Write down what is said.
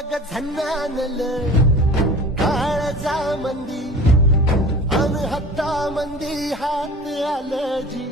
अग झन्नानल काळजा मंदी अन हत्ता मंदी हात आलं जी